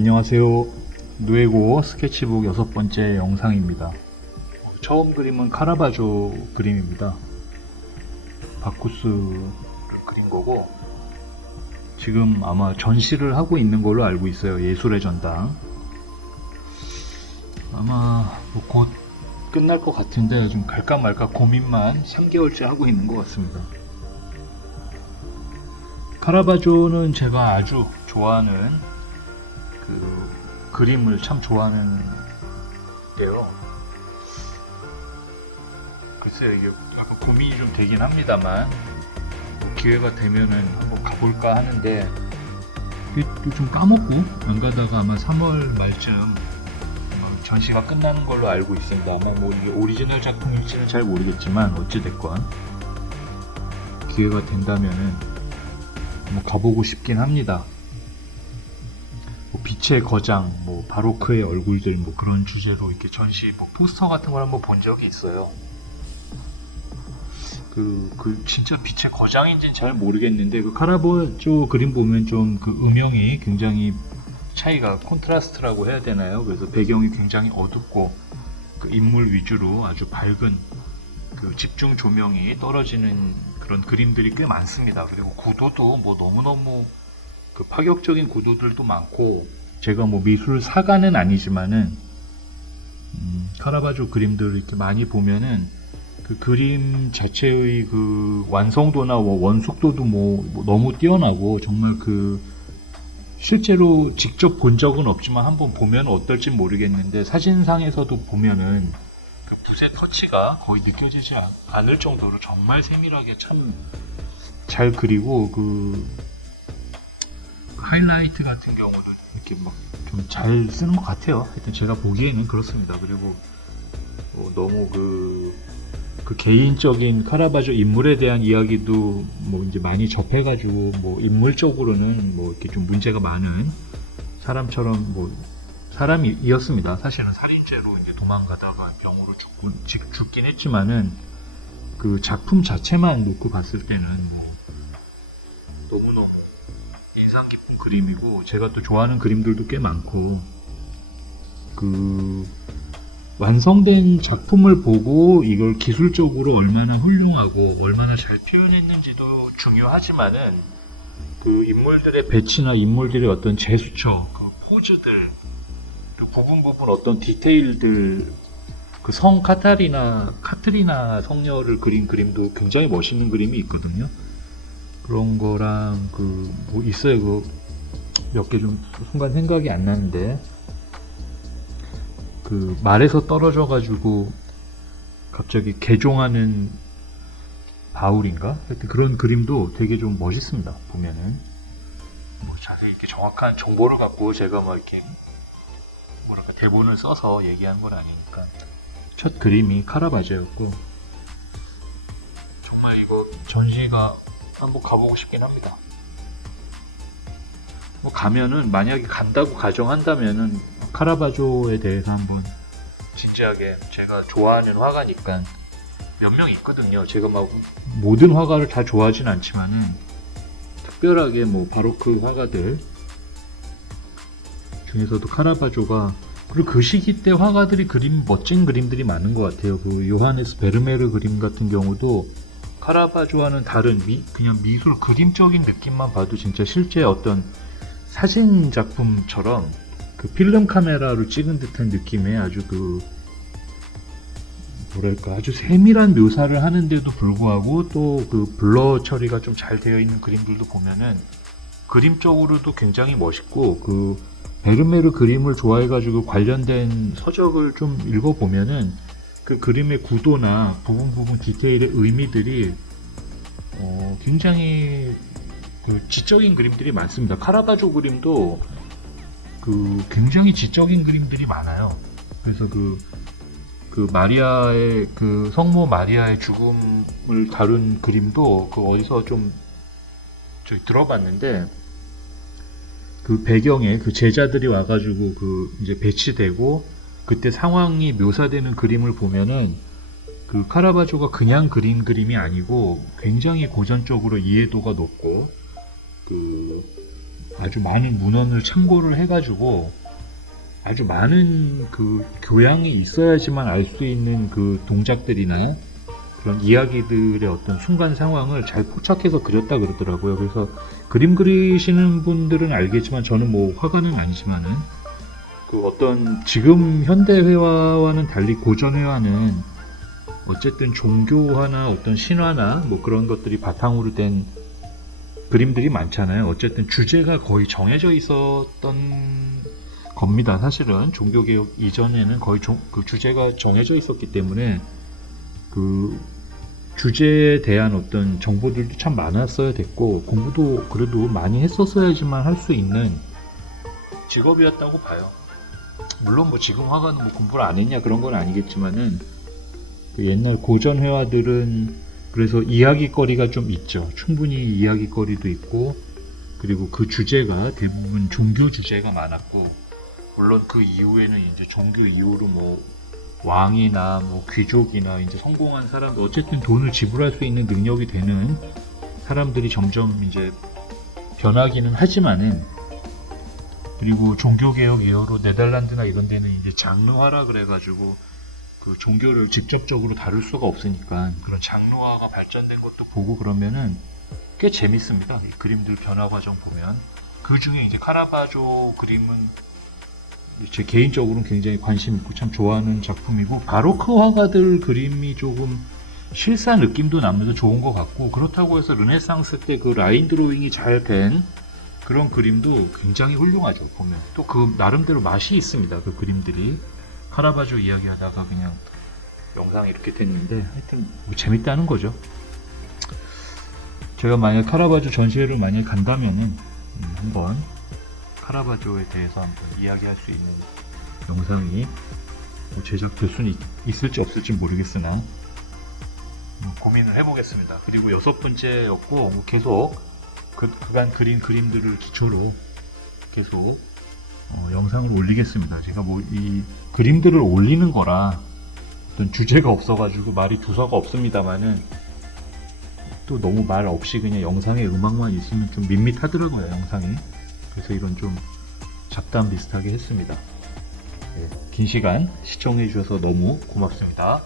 안녕하세요. 누에고 스케치북 6번째 영상입니다. 처음 그림은 카라바조 그림입니다. 바쿠스를 그린 거고, 지금 아마 전시를 하고 있는 걸로 알고 있어요. 예술의 전당. 아마 곧 끝날 것 같은데 좀 갈까 말까 고민만 3개월째 하고 있는 것 같습니다. 카라바조는 제가 아주 좋아하는 그림을 참 좋아하는데요. 글쎄요, 이게 약간 고민이 좀 되긴 합니다만, 기회가 되면은 한번 가볼까 하는데, 이게 좀 까먹고 안 가다가 아마 3월 말쯤 전시가 끝나는 걸로 알고 있습니다. 아마 뭐 이게 오리지널 작품일지는 잘 모르겠지만, 어찌됐건 기회가 된다면은 한번 가보고 싶긴 합니다. 뭐 빛의 거장, 뭐 바로크의 얼굴들, 뭐 그런 주제로 이렇게 전시 뭐 포스터 같은 걸 한번 본 적이 있어요. 진짜 빛의 거장인지는 잘 모르겠는데, 그 카라바조 그림 보면 좀 그 음영이 굉장히 차이가 콘트라스트라고 해야 되나요? 그래서 배경이 굉장히 어둡고 그 인물 위주로 아주 밝은 그 집중 조명이 떨어지는 그런 그림들이 꽤 많습니다. 그리고 구도도 뭐 너무너무 그 파격적인 구도들도 많고, 제가 뭐 미술사가는 아니지만은 카라바조 그림들을 이렇게 많이 보면은 그 그림 자체의 그 완성도나 원숙도도 뭐 너무 뛰어나고, 정말 그 실제로 직접 본 적은 없지만 한번 보면 어떨지 모르겠는데, 사진상에서도 보면은 그 붓의 터치가 거의 느껴지지 않을 정도로 정말 세밀하게 참 잘 그리고, 그 하이라이트 같은 경우도 이렇게 막 좀 잘 쓰는 것 같아요. 하여튼 제가 보기에는 그렇습니다. 그리고 너무 그 개인적인 카라바조 인물에 대한 이야기도 뭐 이제 많이 접해가지고, 뭐 인물적으로는 뭐 이렇게 좀 문제가 많은 사람처럼 뭐 사람이었습니다. 사실은 살인죄로 이제 도망가다가 병으로 죽긴 했지만은, 그 작품 자체만 놓고 봤을 때는 뭐 너무너무 인상 깊은 그림이고, 제가 또 좋아하는 그림들도 꽤 많고, 그 완성된 작품을 보고 이걸 기술적으로 얼마나 훌륭하고 얼마나 잘 표현했는지도 중요하지만은, 그 인물들의 배치나 인물들의 어떤 제스처, 그 포즈들, 그 부분 어떤 디테일들, 그 카트리나 성녀를 그린 그림도 굉장히 멋있는 그림이 있거든요. 그런 거랑 뭐 있어요. 몇 개 좀 순간 생각이 안 나는데, 그 말에서 떨어져가지고 갑자기 개종하는 바울인가? 하여튼 그런 그림도 되게 좀 멋있습니다. 보면은 뭐 자세히 이렇게 정확한 정보를 갖고 제가 막 이렇게 뭐랄까 대본을 써서 얘기하는 건 아니니까, 첫 그림이 카라바조였고, 정말 이거 전시가 한번 가보고 싶긴 합니다. 뭐 가면은, 만약에 간다고 가정한다면은 카라바조에 대해서 한번 진지하게, 제가 좋아하는 화가니까 몇 명 있거든요. 제가 막 모든 화가를 다 좋아하진 않지만은, 특별하게 뭐 바로크 화가들 중에서도 카라바조가, 그리고 그 시기 때 화가들이 멋진 그림들이 많은 것 같아요. 그 요하네스 베르메르 그림 같은 경우도 카라바조와는 다른 그냥 미술 그림적인 느낌만 봐도 진짜 실제 어떤 사진 작품처럼 그 필름 카메라로 찍은 듯한 느낌의 아주 뭐랄까 아주 세밀한 묘사를 하는데도 불구하고, 또 그 블러 처리가 좀 잘 되어 있는 그림들도 보면은 그림적으로도 굉장히 멋있고, 그 베르메르 그림을 좋아해가지고 관련된 서적을 좀 읽어보면은 그 그림의 구도나 부분 디테일의 의미들이 굉장히 그 지적인 그림들이 많습니다. 카라바조 그림도 굉장히 지적인 그림들이 많아요. 그래서 마리아의 성모 마리아의 죽음을 다룬 그림도 어디서 좀 들어봤는데, 그 배경에 그 제자들이 와가지고 이제 배치되고 그때 상황이 묘사되는 그림을 보면은, 그 카라바조가 그냥 그린 그림이 아니고 굉장히 고전적으로 이해도가 높고, 아주 많은 문헌을 참고를 해가지고 아주 많은 그 교양이 있어야지만 알 수 있는 그 동작들이나 그런 이야기들의 어떤 순간 상황을 잘 포착해서 그렸다 그러더라고요. 그래서 그림 그리시는 분들은 알겠지만 저는 뭐 화가는 아니지만은 그 어떤 지금 현대 회화와는 달리 고전 회화는 어쨌든 종교화나 어떤 신화나 뭐 그런 것들이 바탕으로 된 그림들이 많잖아요. 어쨌든 주제가 거의 정해져 있었던 겁니다. 사실은 종교개혁 이전에는 거의 그 주제가 정해져 있었기 때문에 그 주제에 대한 어떤 정보들도 참 많았어야 됐고 공부도 그래도 많이 했었어야지만 할 수 있는 직업이었다고 봐요. 물론 뭐 지금 화가는 뭐 공부를 안 했냐 그런 건 아니겠지만은 그 옛날 고전 회화들은 그래서 이야기거리가 좀 있죠. 충분히 이야기거리도 있고 그리고 그 주제가 대부분 종교 주제가 많았고 물론 그 이후에는 이제 종교 이후로 뭐 왕이나 뭐 귀족이나 이제 성공한 사람들 어쨌든 돈을 지불할 수 있는 능력이 되는 사람들이 점점 이제 변하기는 하지만은 그리고 종교개혁 이후로 네덜란드나 이런 데는 이제 장르화라 그래가지고 그 종교를 직접적으로 다룰 수가 없으니까 그런 장르화가 발전된 것도 보고 그러면은 꽤 재밌습니다. 이 그림들 변화 과정 보면 그 중에 이제 카라바조 그림은 제 개인적으로는 굉장히 관심 있고 참 좋아하는 작품이고 바로크 화가들 그림이 조금 실사 느낌도 나면서 좋은 것 같고 그렇다고 해서 르네상스 때 그 라인 드로잉이 잘 된 그런 그림도 굉장히 훌륭하죠. 보면 또 그 나름대로 맛이 있습니다. 그 그림들이 카라바조 이야기하다가 그냥 영상이 이렇게 됐는데 하여튼 뭐 재밌다는 거죠. 제가 만약 카라바조 전시회를 만약 간다면은 한번 카라바조에 대해서 한번 이야기할 수 있는 영상이 제작될 수는 있을지 없을지 모르겠으나 고민을 해보겠습니다. 그리고 6번째였고 계속 그간 그린 그림들을 기초로 계속 영상을 올리겠습니다. 제가 뭐 이 그림들을 올리는 거라 어떤 주제가 없어가지고 말이 두서가 없습니다만은 또 너무 말 없이 그냥 영상에 음악만 있으면 좀 밋밋하더라고요, 영상이. 그래서 이런 좀 잡담 비슷하게 했습니다. 긴 시간 시청해 주셔서 너무 고맙습니다.